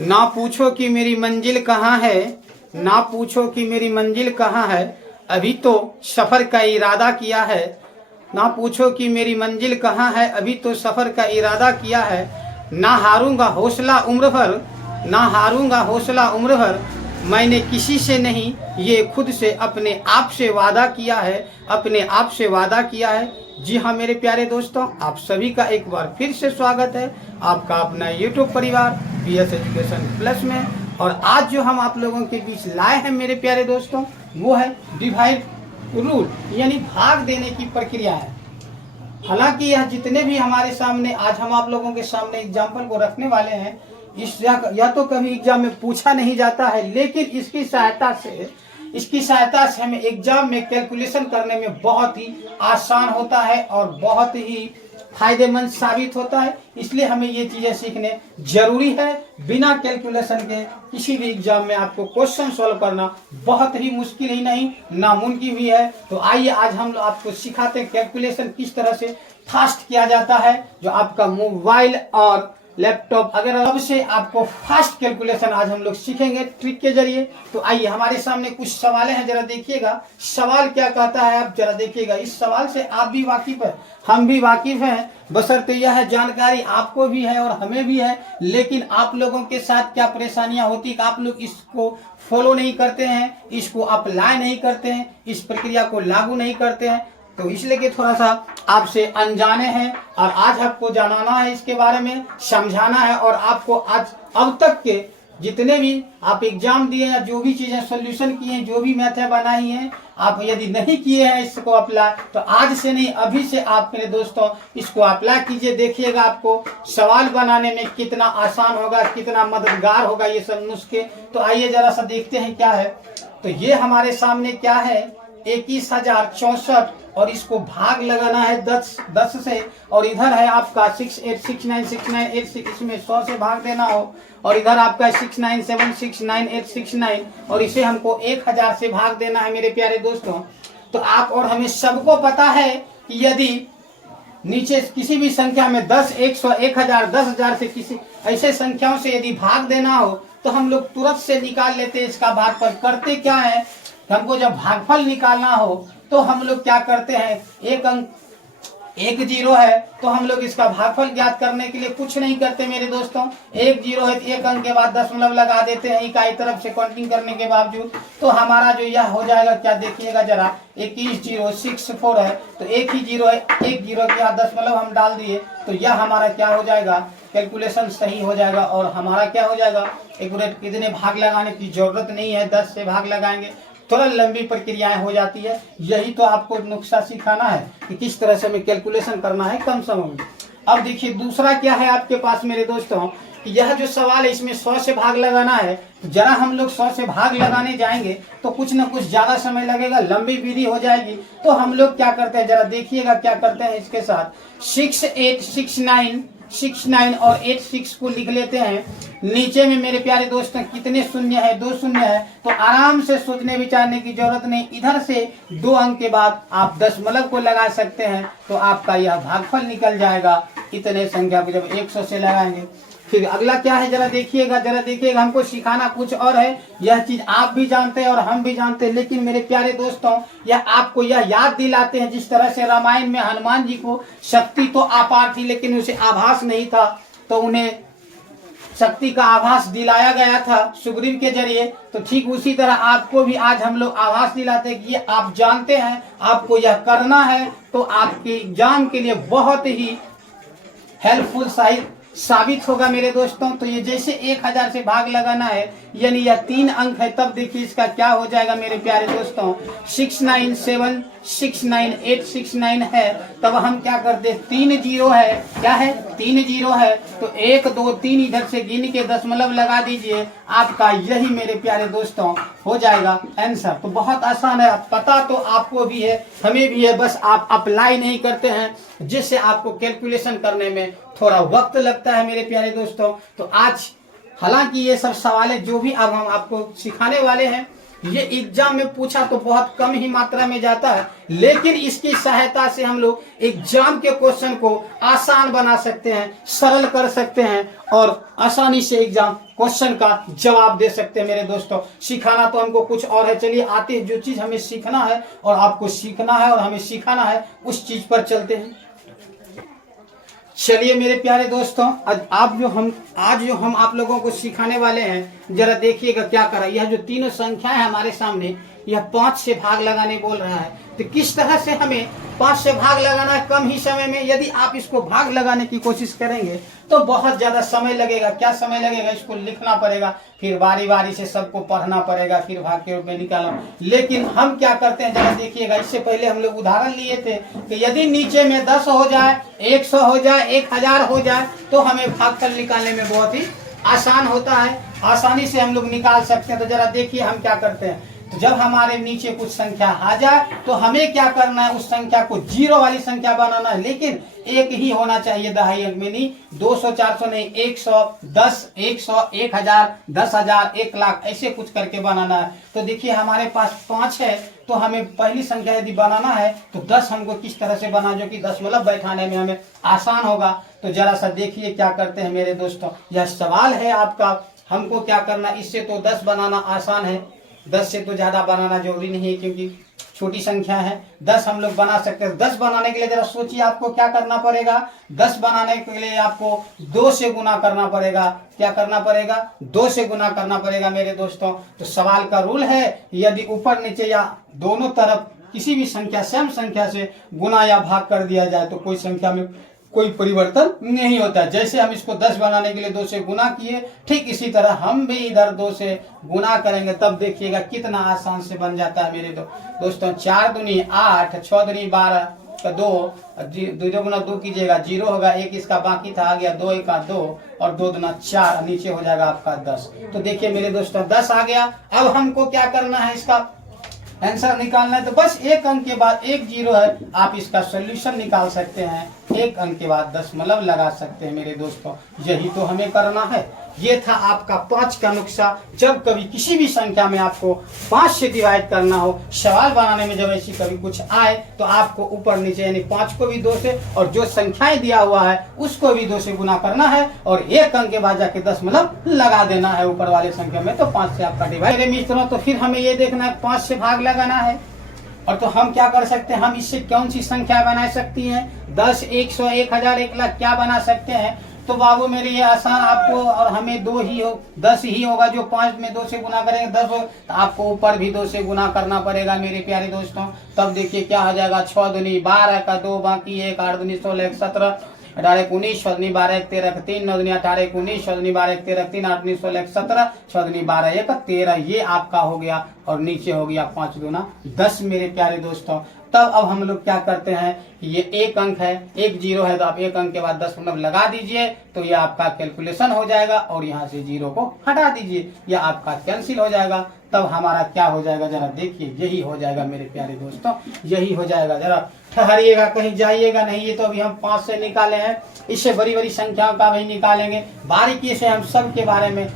ना पूछो कि मेरी मंजिल कहाँ है, ना पूछो कि मेरी मंजिल कहाँ है, अभी तो सफर का इरादा किया है। ना पूछो कि मेरी मंजिल कहाँ है, अभी तो सफर का इरादा किया है। ना हारूंगा हौसला उम्र भर, ना हारूंगा हौसला उम्र भर, मैंने किसी से नहीं ये खुद से अपने आप से वादा किया है, अपने आप से वादा किया है। जी हाँ मेरे प्यारे दोस्तों, आप सभी का एक बार फिर से स्वागत है आपका अपना YouTube परिवार PS एजुकेशन प्लस में। और आज जो हम आप लोगों के बीच लाए हैं मेरे प्यारे दोस्तों, वो है डिवाइड रूल, यानी भाग देने की प्रक्रिया है। हालांकि यह जितने भी हमारे सामने आज हम आप लोगों के सामने एग्जाम्पल को रखने वाले हैं, यह तो कभी एग्जाम में पूछा नहीं जाता है, लेकिन इसकी सहायता से हमें एग्जाम में कैलकुलेशन करने में बहुत ही आसान होता है और बहुत ही फायदेमंद साबित होता है। इसलिए हमें ये चीजें सीखने जरूरी है। बिना कैलकुलेशन के किसी भी एग्जाम में आपको क्वेश्चन सॉल्व करना बहुत ही मुश्किल ही नहीं, नामुमकिन भी है। तो आइए आज हम लोग आपको सिखाते हैं कैलकुलेशन किस तरह से फास्ट किया जाता है। जो आपका मोबाइल और लैपटॉप अगर अब से आपको फास्ट कैलकुलेशन आज हम लोग सीखेंगे ट्रिक के जरिए। तो आइए हमारे सामने कुछ सवाल हैं, जरा देखिएगा सवाल क्या कहता है। आप जरा देखिएगा, इस सवाल से आप भी वाकिफ है, हम भी वाकिफ हैं, बशर्ते यह है जानकारी आपको भी है और हमें भी है। लेकिन आप लोगों के साथ क्या परेशानियां होती कि आप लोग इसको फॉलो नहीं करते हैं, इसको अप्लाई नहीं करते हैं, इस प्रक्रिया को लागू नहीं करते हैं। तो इसलिए कि थोड़ा सा आपसे अनजाने हैं और आज आपको जानना है, इसके बारे में समझाना है। और आपको आज अब तक के जितने भी आप एग्जाम दिए हैं, जो भी चीजें सोल्यूशन किए हैं, जो भी मैथड बनाई हैं, आप यदि नहीं किए हैं इसको अप्लाई, तो आज से नहीं अभी से आप मेरे दोस्तों इसको अप्लाई कीजिए। देखिएगा आपको सवाल बनाने में कितना आसान होगा, कितना मददगार होगा ये सब नुस्खे। तो आइए जरा सा देखते हैं क्या है। तो ये हमारे सामने क्या है, 21,064 और इसको भाग लगाना है 10 से। और इधर है आपका 68696986, इसमें 100 से भाग देना हो। और इधर आपका 69769869 और इसे हमको 1000 से भाग देना है मेरे प्यारे दोस्तों। तो आप और हमें सबको पता है कि यदि नीचे किसी भी संख्या में 10, 100, 1000, 10,000 से किसी ऐसे संख्याओं से यदि भाग देना हो तो हम लोग तुरंत से निकाल लेते हैं इसका भागफल। करते क्या है, हमको जब भागफल निकालना हो तो हम लोग क्या करते हैं, एक अंक 1 0 है तो हम लोग इसका भागफल ज्ञात करने के लिए कुछ नहीं करते मेरे दोस्तों। 1 0 है तो एक अंक के बाद दशमलव लगा देते हैं इकाई तरफ से काउंटिंग करने के बावजूद। तो हमारा जो यह हो जाएगा, क्या देखिएगा जरा, 21,064 है तो एक ही 0 है, 1 0 के बाद दशमलव हम डाल दिए तो यह हमारा क्या हो जाएगा, कैलकुलेशन सही हो जाएगा। और हमारा क्या हो जाएगा, एक्यूरेट। कितने भाग लगाने की जरूरत नहीं है, 10 से भाग लगाएंगे, थोड़ा लंबी प्रक्रियाएं हो जाती है। यही तो आपको नुस्खा सिखाना है कि किस तरह से हमें कैलकुलेशन करना है कम समय में। अब देखिए दूसरा क्या है आपके पास मेरे दोस्तों, कि यह जो सवाल है इसमें 100 से भाग लगाना है। तो जरा हम लोग 100 से भाग लगाने जाएंगे तो कुछ ना कुछ ज्यादा समय लगेगा, लंबी विधि हो जाएगी। तो हम लोग क्या करते हैं, जरा देखिएगा क्या करते हैं इसके साथ, 6869 और 86 को लिख लेते हैं। नीचे में मेरे प्यारे दोस्तों कितने शून्य है, 2 शून्य है। तो आराम से सोचने विचारने की जरूरत नहीं, इधर से 2 अंक के बाद आप दशमलव को लगा सकते हैं तो आपका यह भागफल निकल जाएगा। इतने संख्या को जब 100 से लगाएंगे, फिर अगला क्या है जरा देखिएगा, हमको सिखाना कुछ और है। यह चीज आप भी जानते हैं और हम भी जानते हैं, लेकिन मेरे प्यारे दोस्तों यह आपको यह याद दिलाते हैं, जिस तरह से रामायण में हनुमान जी को शक्ति तो अपार थी लेकिन उसे आभास नहीं था, तो उन्हें शक्ति का आभास दिलाया गया था सुग्रीव के जरिए। तो ठीक उसी तरह आपको भी आज हम लोग आभास दिलाते हैं कि ये आप जानते हैं, आपको यह करना है, तो आपके एग्जाम के लिए बहुत ही हेल्पफुल साबित होगा मेरे दोस्तों। तो ये जैसे 1000 से भाग लगाना है, यानी यह 3 अंक है, तब देखिए इसका क्या हो जाएगा मेरे प्यारे दोस्तों, 69769869 है। तब हम क्या करते हैं, 3 0 है, क्या है, 3 0 है तो 1 2 3 इधर से गिन के दशमलव लगा दीजिए, आपका यही मेरे प्यारे दोस्तों हो जाएगा आंसर। तो बहुत आसान है, पता तो आपको भी है, हमें भी है, बस आप अप्लाई नहीं करते हैं, जिससे आपको कैलकुलेशन करने में थोड़ा वक्त लगता है मेरे प्यारे दोस्तों। तो आज हालांकि ये सब सवाल है जो भी अब हम आपको सिखाने वाले हैं, ये एग्जाम में पूछा तो बहुत कम ही मात्रा में जाता है, लेकिन इसकी सहायता से हम लोग एग्जाम के क्वेश्चन को आसान बना सकते हैं, सरल कर सकते हैं और आसानी से एग्जाम क्वेश्चन का जवाब दे सकते हैं। मेरे दोस्तों, सिखाना तो हमको कुछ और है। चलिए आते जो चीज हमें सीखना है और आपको सीखना है और हमें सिखाना है, उस चीज पर चलते हैं। चलिए मेरे प्यारे दोस्तों, आज जो हम आप लोगों को सिखाने वाले हैं, जरा देखिएगा क्या करा। यह जो तीनों संख्या है हमारे सामने, यह 5 से भाग लगाने बोल रहा है। तो किस तरह से हमें 5 से भाग लगाना है कम ही समय में। यदि आप इसको भाग लगाने की कोशिश करेंगे तो बहुत ज्यादा समय लगेगा। क्या समय लगेगा? इसको लिखना पड़ेगा, फिर बारी बारी से सबको पढ़ना पड़ेगा, फिर भाग के रूप में निकालना। लेकिन हम क्या करते हैं, जरा देखिएगा। इससे पहले हम लोग उदाहरण लिए थे कि यदि नीचे में 10 हो जाए, 100 हो जाए, 1000 हो जाए, तो हमें भागफल निकालने में बहुत ही आसान होता है, आसानी से हम लोग निकाल सकते हैं। तो जरा देखिए हम क्या करते हैं। तो जब हमारे नीचे कुछ संख्या आ जाए तो हमें क्या करना है, उस संख्या को 0 वाली संख्या बनाना है, लेकिन एक ही होना चाहिए, दहाई अंक में नहीं, 200 400 नहीं, 100 10 100 1000 10,000 1 लाख ऐसे कुछ करके बनाना है। तो देखिए हमारे पास 5 है, तो हमें पहली संख्या यदि बनाना है तो 10 हमको किस तरह से बना, जो कि दशमलव बैठाने में हमें आसान होगा। तो जरा सा देखिए क्या करते हैं मेरे दोस्तों। यह सवाल है आपका, हमको क्या करना। इससे तो 10 बनाना आसान है, 10 से तो ज्यादा बनाना जरूरी नहीं है, क्योंकि छोटी संख्या है। 10 हम लोग बना सकते हैं। 10 बनाने के लिए जरा सोचिए आपको क्या करना पड़ेगा। 10 बनाने के लिए आपको 2 से गुना करना पड़ेगा। क्या करना पड़ेगा? 2 से गुना करना पड़ेगा मेरे दोस्तों। तो सवाल का रूल है, यदि ऊपर नीचे या दोनों तरफ किसी भी संख्या सेम संख्या से गुना या भाग कर दिया जाए तो कोई संख्या में कोई परिवर्तन नहीं होता। जैसे हम इसको 10 बनाने के लिए 2 से गुना किए, ठीक इसी तरह हम भी इधर 2 से गुना करेंगे, तब देखिएगा कितना आसान से बन जाता है मेरे दोस्तों। 4 दूनी 8, 6 दूनी 12 का 2, 2 गुना 2 कीजिएगा, 0 होगा, 1 इसका बाकी था, आ गया 2 1 का 2 और 2 दूना 4, नीचे हो जाएगा आपका 10। तो देखिए मेरे दोस्तों 10 आ गया। अब हमको क्या करना है, इसका आंसर निकालना है। तो बस 1 अंक के बाद 1 0 है, आप इसका सोल्यूशन निकाल सकते हैं। 1 अंक के बाद दशमलव लगा सकते हैं मेरे दोस्तों। यही तो हमें करना है। ये था आपका 5 का नुस्खा। जब कभी किसी भी संख्या में आपको 5 से डिवाइड करना हो, सवाल बनाने में जब ऐसी कभी कुछ आए, तो आपको ऊपर नीचे यानी 5 को भी 2 से और जो संख्याएं दिया हुआ है उसको भी 2 से गुना करना है और 1 अंक के बाद जाके दशमलव लगा देना है ऊपर वाले संख्या में। तो 5 से आपका डिवाइड। मेरे मित्रों, तो फिर हमें ये देखना है 5 से भाग लगाना है। और तो हम क्या कर सकते हैं, हम इससे कौन सी संख्या बना सकती हैं? 10 100 1000 1 लाख क्या बना सकते हैं? तो बाबू मेरे ये आसान, आपको और हमें 10 ही होगा। जो 5 में 2 से गुना करेंगे 10 हो, तो आपको ऊपर भी 2 से गुना करना पड़ेगा मेरे प्यारे दोस्तों। तब देखिए क्या हो जाएगा, 6 दूनी 12 का 2 बाकी 1, 8 दूनी 16 1 17 18 19 6 दूनी 12 1 13 3 9 दूनी 18 19 6 दूनी 12 1 13 3 8 दूनी 16 1 17 6 दूनी 12 1 13। ये आपका हो गया और नीचे हो गया 5 दूना 10 मेरे प्यारे दोस्तों। तब अब हम लोग क्या करते हैं, ये 1 अंक है, 1 0 है, तो आप 1 अंक के बाद 10 लगा दीजिए, तो ये आपका कैलकुलेशन हो जाएगा और यहाँ से 0 को हटा दीजिए, यह आपका कैंसिल हो जाएगा। तब हमारा क्या हो जाएगा, जरा देखिए, यही हो जाएगा मेरे प्यारे दोस्तों, यही हो जाएगा। जरा ठहरिएगा, कहीं जाइएगा नहीं। ये तो अभी हम 5 से निकाले हैं, इससे बड़ी बड़ी संख्याओं का भी निकालेंगे। बारीकी से हम सब के बारे में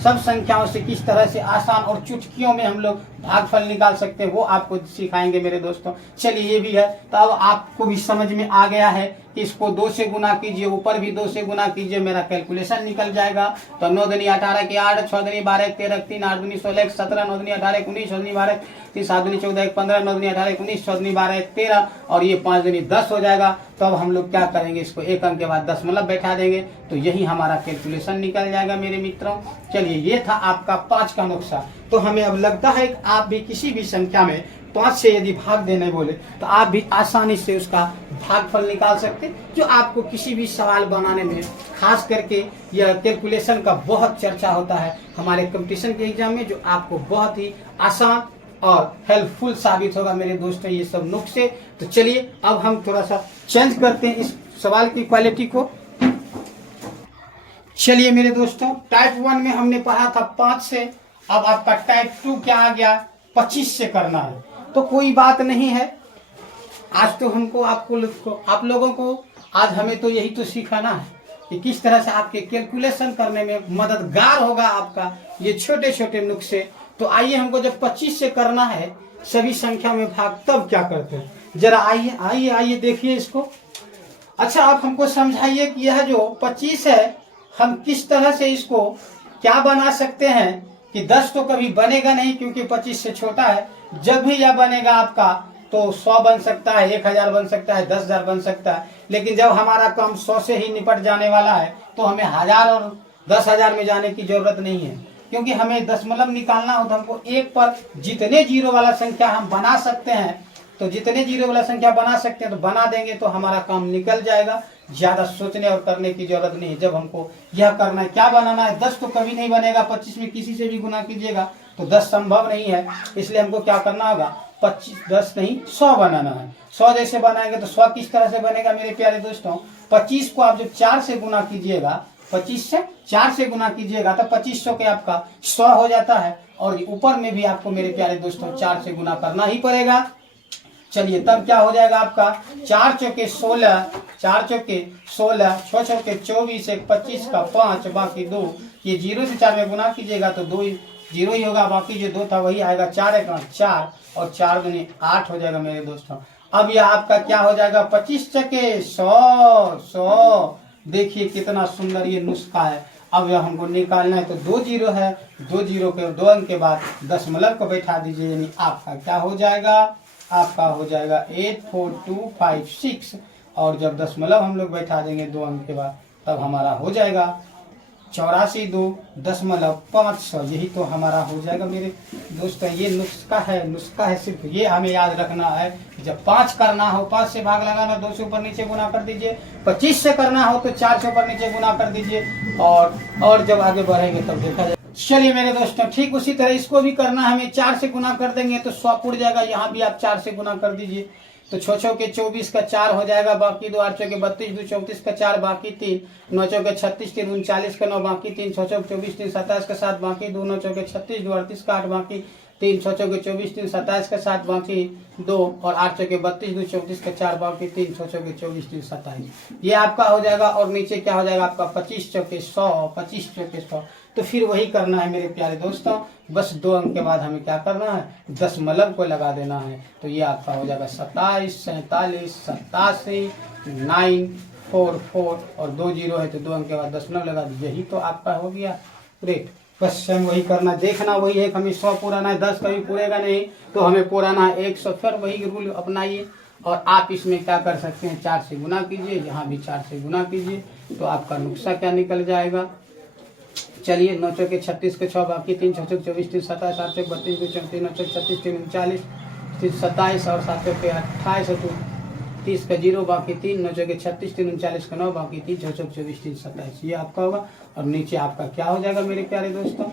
सब संख्याओं से किस तरह से आसान और चुटकियों में हम लोग भागफल निकाल सकते हैं, वो आपको सिखाएंगे मेरे दोस्तों। चलिए ये भी है। तो अब आपको भी समझ में आ गया है कि इसको 2 से गुना कीजिए, ऊपर भी 2 से गुना कीजिए, मेरा कैलकुलेशन निकल जाएगा। तो 9 दूनी 18 के 8, 6 दूनी 12 1 13 3 8 दूनी 16 1 17 9 दूनी 18 19 6 दूनी 12 3 7 दूनी 14 1 15 9 दूनी 18 19 6 दूनी 12 1 13 और ये 5 दूनी 10 हो जाएगा। तो अब हम लोग क्या करेंगे, इसको 1 अंक के बाद दशमलव बैठा देंगे, तो यही हमारा कैलकुलेशन निकल जाएगा मेरे मित्रों। चलिए ये था आपका 5 का नुस्खा। तो हमें अब लगता है कि आप भी किसी भी संख्या में 5 से यदि भाग देने बोले तो आप भी आसानी से उसका भागफल निकाल सकते, जो आपको किसी भी सवाल बनाने में, खास करके यह कैलकुलेशन का बहुत चर्चा होता है हमारे कंपटीशन के एग्जाम में, जो आपको बहुत ही आसान और हेल्पफुल साबित होगा मेरे दोस्तों ये सब नुस्खे। तो चलिए अब हम थोड़ा सा चेंज करते हैं इस सवाल की क्वालिटी को। चलिए मेरे दोस्तों, टाइप 1 में हमने पढ़ा था 5 से, अब आपका टाइप 2 क्या आ गया, 25 से करना है। तो कोई बात नहीं है, आज तो हमको आप लोगों को आज हमें तो यही तो सिखाना है कि किस तरह से आपके कैलकुलेशन करने में मददगार होगा आपका ये छोटे छोटे नुस्खे। तो आइए हमको जब 25 से करना है सभी संख्या में भाग, तब क्या करते हैं, जरा आइए आइए आइए देखिए इसको। अच्छा, आप हमको समझाइए कि यह जो 25 है हम किस तरह से इसको क्या बना सकते हैं कि 10 तो कभी बनेगा नहीं क्योंकि 25 से छोटा है। जब भी यह बनेगा आपका तो 100 बन सकता है, 1000 बन सकता है, 10,000 बन सकता है। लेकिन जब हमारा काम 100 से ही निपट जाने वाला है तो हमें 1000 और 10,000 में जाने की जरूरत नहीं है, क्योंकि हमें दशमलव निकालना हो तो हमको एक पर जितने जीरो वाला संख्या हम बना सकते हैं, तो जितने जीरो वाला संख्या बना सकते हैं तो बना देंगे, तो हमारा काम निकल जाएगा। ज्यादा सोचने और करने की जरूरत नहीं है। जब हमको यह करना है, क्या बनाना है, 10 तो कभी नहीं बनेगा, 25 में किसी से भी गुना कीजिएगा तो 10 संभव नहीं है। इसलिए हमको क्या करना होगा, 10 नहीं 100 बनाना है। 100 जैसे बनाएंगे तो 100 किस तरह से बनेगा मेरे प्यारे दोस्तों, 25 को आप जब 4 से गुना कीजिएगा, 25 से 4 से गुना कीजिएगा तो 2500 के आपका 100 हो जाता है। और ऊपर में भी आपको मेरे प्यारे दोस्तों 4 से गुना करना ही पड़ेगा। चलिए तब क्या हो जाएगा आपका 4 चौके 16, 4 चौके 16, 6 चौके 24, 25 का 5 बाकी 2। ये 0 से 4 में गुना कीजिएगा तो 2 0 ही होगा, बाकी जो 2 था वही आएगा। 4 एक 4 और 4 दूनी 8 हो जाएगा मेरे दोस्तों। अब यह आपका क्या हो जाएगा, 25 चौके 100। देखिए कितना सुंदर ये नुस्खा है। अब यह हमको निकालना है तो 2 जीरो है, 2 जीरो के 2 अंक के बाद दशमलव को बैठा दीजिए, यानी आपका क्या हो जाएगा, आपका हो जाएगा 84256। और जब दशमलव हम लोग बैठा देंगे 2 अंक के बाद तब हमारा हो जाएगा 84.2.500। यही तो हमारा हो जाएगा मेरे दोस्तों। ये नुस्खा है सिर्फ ये हमें याद रखना है। जब 5 करना हो 5 से भाग लगाना, 2 से ऊपर नीचे गुना कर दीजिए। 25 से करना हो तो 4 से ऊपर नीचे गुना कर दीजिए। और जब आगे बढ़ेंगे तब देखा जाए। चलिए मेरे दोस्तों, ठीक उसी तरह इसको भी करना है हमें। 4 से गुना कर देंगे तो 100 उड़ जाएगा। यहाँ भी आप 4 से गुना कर दीजिए तो 6 चौके 24 का 4 हो जाएगा, बाकी 2, 8 चौके 32, 2 34 का 4 बाकी 3, 9 चौके 36, 3 39 का 9 बाकी 3, 6 चौके 24, 3 27 का 7 बाकी 2, 9 चौके 36, 2 38 का 8 बाकी 3, 6 चौके 24, 3 27 का 7 बाकी 2 और 8 चौके 32, 2 34 का 4 बाकी 3, 6 चौके 24, 3 27। ये आपका हो जाएगा। और नीचे क्या हो जाएगा आपका 25 चौके 100, 25 चौके 100। तो फिर वही करना है मेरे प्यारे दोस्तों, बस 2 अंक के बाद हमें क्या करना है, दशमलव को लगा देना है। तो ये आपका हो जाएगा 27, 47, 87, 944 और 2 जीरो है तो 2 अंक के बाद दशमलव लगा दीजिए। यही तो आपका हो गया। ग्रेट। बस सेम वही करना, देखना वही है। हमें 100 पुराना है, 10 कभी पूरेगा नहीं तो हमें पुराना है 100। फिर वही रूल अपनाइए। और आप इसमें क्या कर सकते हैं, 4 से गुना कीजिए, यहाँ भी 4 से गुना कीजिए तो आपका नुस्खा क्या निकल जाएगा। चलिए 9 चौके 36 के 6 बाकी 3, 6 चौके 24, 3 27, 8 चौके 32, 2 34, 9 चौके 36, 3 39, 3 27 और 7 चौके 28 और 30 का 0 बाकी 3, 9 चौके 36, 3 39 का 9 बाकी 3, 6 चौके 24, 3 27। ये आपका होगा। और नीचे आपका क्या हो जाएगा मेरे प्यारे दोस्तों,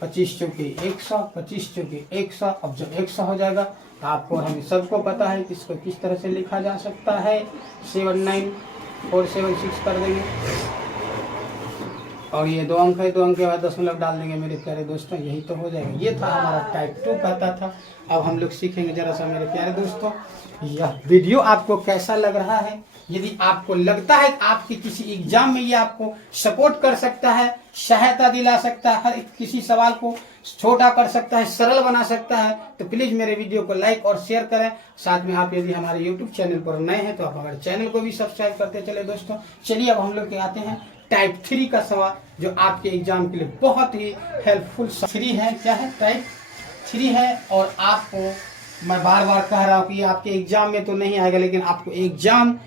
25 चौके 100, 25 चौके 100। अब जब 100 हो जाएगा तो आपको हमें सबको पता है कि इसको किस तरह से लिखा जा सकता है। 79476 कर देंगे और ये 2 अंक है, 2 अंक के बाद दशमलव डाल देंगे मेरे प्यारे दोस्तों। यही तो हो जाएगा। ये था हमारा टाइप 2 कहता था। अब हम लोग सीखेंगे जरा सा मेरे प्यारे दोस्तों, यह वीडियो आपको कैसा लग रहा है। यदि आपको लगता है कि आपकी किसी एग्जाम में ये आपको सपोर्ट कर सकता है, सहायता दिला सकता है, हर किसी सवाल को छोटा कर सकता है, सरल बना सकता है, तो प्लीज मेरे वीडियो को लाइक और शेयर करें। साथ में आप यदि हमारे यूट्यूब चैनल पर नए हैं तो आप हमारे चैनल को भी सब्सक्राइब करते चले दोस्तों। चलिए अब हम लोग के आते हैं टाइप 3 का सवाल, जो आपके एग्जाम के लिए बहुत ही हेल्पफुल 3 है। क्या है, टाइप 3 है। और आपको मैं बार बार कह रहा हूँ कि आपके एग्जाम में तो नहीं आएगा, लेकिन आपको एग्जाम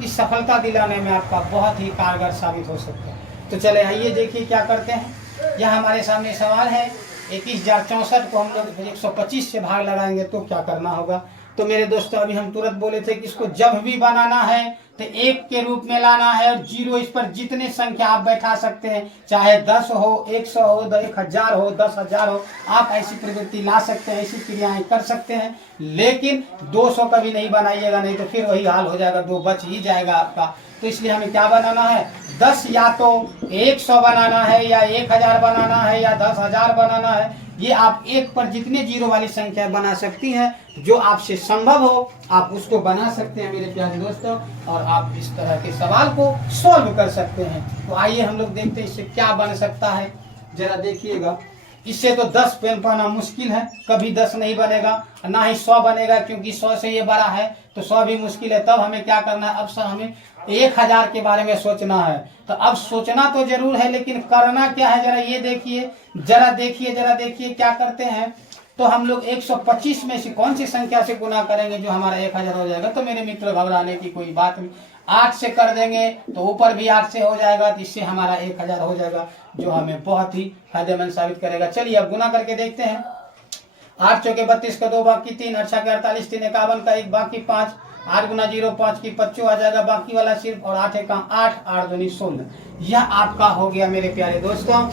की सफलता दिलाने में आपका बहुत ही कारगर साबित हो सकता है। तो चले आइए देखिए क्या करते हैं। यह हमारे सामने सवाल है। 21,064 को हम लोग 125 से भाग लगाएंगे तो क्या करना होगा। तो मेरे दोस्तों अभी हम तुरंत बोले थे कि इसको जब भी बनाना है तो 1 के रूप में लाना है और 0 इस पर जितने संख्या आप बैठा सकते हैं, चाहे 10 हो, 100 हो, 1000 हो, 10,000 हो, आप ऐसी प्रवृत्ति ला सकते हैं, ऐसी क्रियाएं कर सकते हैं। लेकिन 200 कभी नहीं बनाइएगा, नहीं तो फिर वही हाल हो जाएगा, 2 बच ही जाएगा आपका। तो इसलिए हमें क्या बनाना है, 10 या तो 100 बनाना है या 1000 बनाना है या 10,000 बनाना है। ये आप 1 पर जितने जीरो वाली संख्या बना सकती हैं, जो आपसे संभव हो आप उसको बना सकते हैं मेरे प्यारे दोस्तों। और आप इस तरह के सवाल को सॉल्व कर सकते हैं। तो आइए हम लोग देखते हैं इससे क्या बन सकता है। जरा देखिएगा, इससे तो 10 पेन पाना मुश्किल है, कभी 10 नहीं बनेगा, ना ही 100 बनेगा, क्योंकि 100 से ये बड़ा है तो 100 भी मुश्किल है। तब हमें क्या करना है, अब सर हमें 1000 के बारे में सोचना है। तो अब सोचना तो जरूर है, लेकिन करना क्या है जरा ये देखिए, जरा देखिए क्या करते हैं। तो हम लोग 125 में से कौन सी संख्या से गुना करेंगे जो हमारा 1000 हो जाएगा। तो मेरे मित्र घबराने की कोई बात नहीं, 8 से कर देंगे तो ऊपर भी 8 से हो जाएगा, तो इससे हमारा 1000 हो जाएगा, जो हमें बहुत ही फायदेमंद साबित करेगा। चलिए अब गुना करके देखते हैं। 8 चौके 32 का 2 बाकी 3, 8 छके 48, 3 51 का 1 बाकी 5, 8 गुना 0 5 की 25 आ जाएगा बाकी वाला सिर्फ, और 8 का 8, 8 दूनी 16। यह आपका हो गया मेरे प्यारे दोस्तों।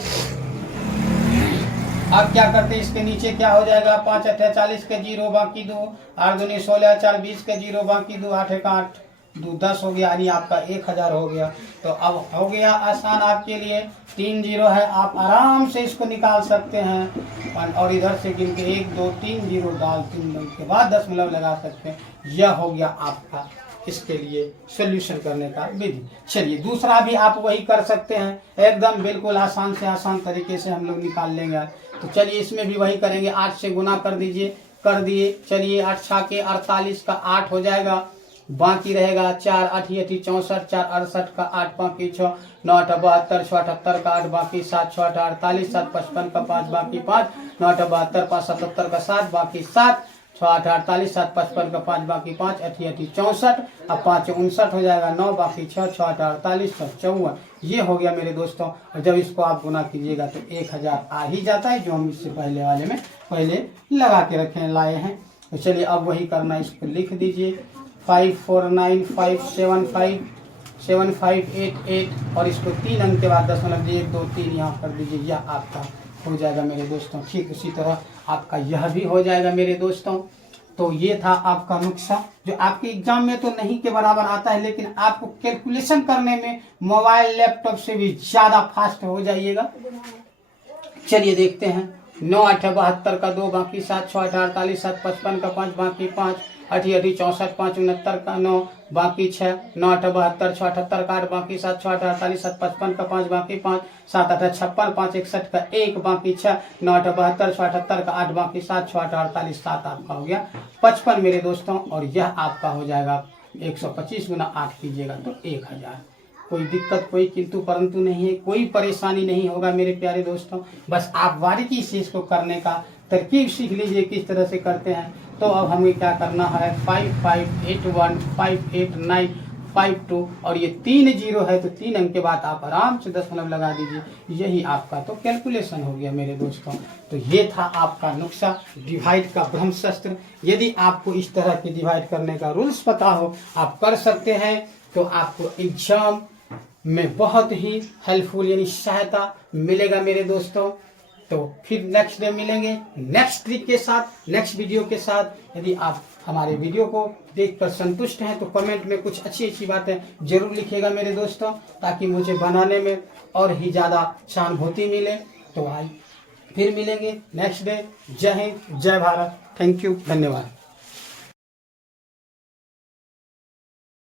अब क्या करते हैं, इसके नीचे क्या हो जाएगा, 5 8 40 के 0 बाकी 2, 8 दूनी 16, 4 20 के 0 बाकी 2, 8 का 8 2 10 हो गया, यानी आपका 1000 हो गया। तो अब हो गया आसान आपके लिए, 3 0 है, आप आराम से इसको निकाल सकते हैं, और इधर से गिन के 1 2 3 0 डाल 3 के बाद दशमलव लगा सकते हैं। यह हो गया आपका इसके लिए सॉल्यूशन करने का विधि। चलिए दूसरा भी आप वही कर सकते हैं, एकदम बिल्कुल आसान से आसान तरीके से हम लोग निकाल लेंगे। तो चलिए इसमें भी वही करेंगे, 8 से गुना कर दीजिए, कर दिए। चलिए 8 छके 48 का 8 हो जाएगा, बाकी रहेगा 4 8 64, 4 68 का 8 बाकी 6, 9 8 72, 6 78 का 8 बाकी 7, 6 8 48, 7 55 का 5 बाकी 5, 9 8 72, 5 77 का 7 बाकी 7, 6 8 48, 7 55 का 5 बाकी 5, 8 8 64, अब 5 59 हो जाएगा, 9 बाकी 6, 6 8 48, 6 54। ये हो गया मेरे दोस्तों। और जब इसको आप गुना कीजिएगा तो 1000 आ ही जाता है, जो हम इससे पहले वाले में पहले लगा के रखे लाए हैं। तो चलिए अब वही करना, इसको लिख दीजिए 54957588, और इसको 3 अंक के बाद दशमलव 1 2 3 यहाँ कर दीजिए, यह आपका हो जाएगा मेरे दोस्तों। ठीक उसी तरह आपका यह भी हो जाएगा मेरे दोस्तों। तो ये था आपका नुस्खा, जो आपके एग्जाम में तो नहीं के बराबर आता है, लेकिन आपको कैलकुलेशन करने में मोबाइल लैपटॉप से भी ज्यादा फास्ट हो जाइएगा। चलिए देखते हैं, 9 8 72 का 2 बाकी 7, 6 8 48, 7 55 का 5 बाकी 5, 8 8 64, 5 69 का 9 बाकी 6, 9 8 72, 6 78 का 8 बाकी 7, 6 8 48, 7 55 का 5 बाकी 5, 7 8 56, 5 61 का 1 बाकी 6, 9 8 72, 6 78 का 8 बाकी 7, 6 8 48, 7 आपका हो गया 55 मेरे दोस्तों। और यह आपका हो जाएगा 125 गुना 8 कीजिएगा तो 1000। कोई दिक्कत कोई किंतु परंतु नहीं है, कोई परेशानी नहीं होगा मेरे प्यारे दोस्तों। बस आप बारीकी से इसको करने का तरकीब सीख लीजिए किस तरह से करते हैं। तो अब हमें क्या करना है, 5581589552, और ये 3 0 है तो 3 अंक के बाद आप आराम से दशमलव लगा दीजिए। यही आपका तो कैलकुलेशन हो गया मेरे दोस्तों। तो ये था आपका नुस्खा, डिवाइड का ब्रह्मशस्त्र। यदि आपको इस तरह के डिवाइड करने का रूल्स पता हो, आप कर सकते हैं, तो आपको एग्जाम में बहुत ही हेल्पफुल यानी सहायता मिलेगा मेरे दोस्तों। तो फिर नेक्स्ट डे मिलेंगे नेक्स्ट ट्रिक के साथ, नेक्स्ट वीडियो के साथ। यदि आप हमारे वीडियो को देखकर संतुष्ट हैं तो कमेंट में कुछ अच्छी बातें जरूर लिखिएगा मेरे दोस्तों, ताकि मुझे बनाने में और ही ज़्यादा सहानुभूति मिले। तो भाई फिर मिलेंगे नेक्स्ट डे। जय हिंद, जय भारत, थैंक यू, धन्यवाद।